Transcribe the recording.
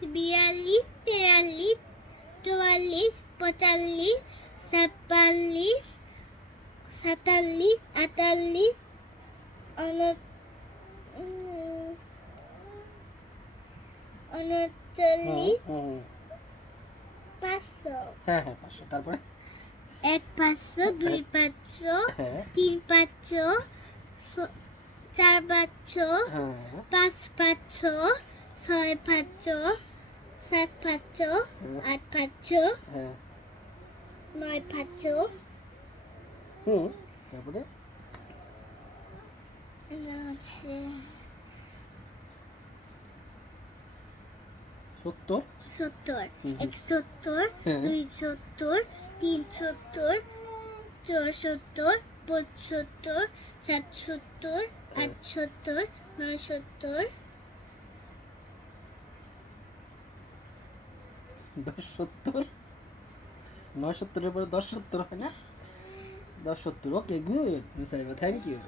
42, 43, 44, 45, 46, 47, 48, 39, 500। হ্যাঁ হ্যাঁ 500 তারপরে 1 500, 2 500, হ্যাঁ 3 500, 4 500, হ্যাঁ 5 500, 6 500, 7 500, 8 500, হ্যাঁ 9 500, তারপরে আছে 70 70, হুম। 71, হ্যাঁ 72, 73, 74, 75, 77, 78, 79, 10 70 9 70 এর পরে 10 70 হয় না 10 70 ওকে গুড মুসাইবা থ্যাংক ইউ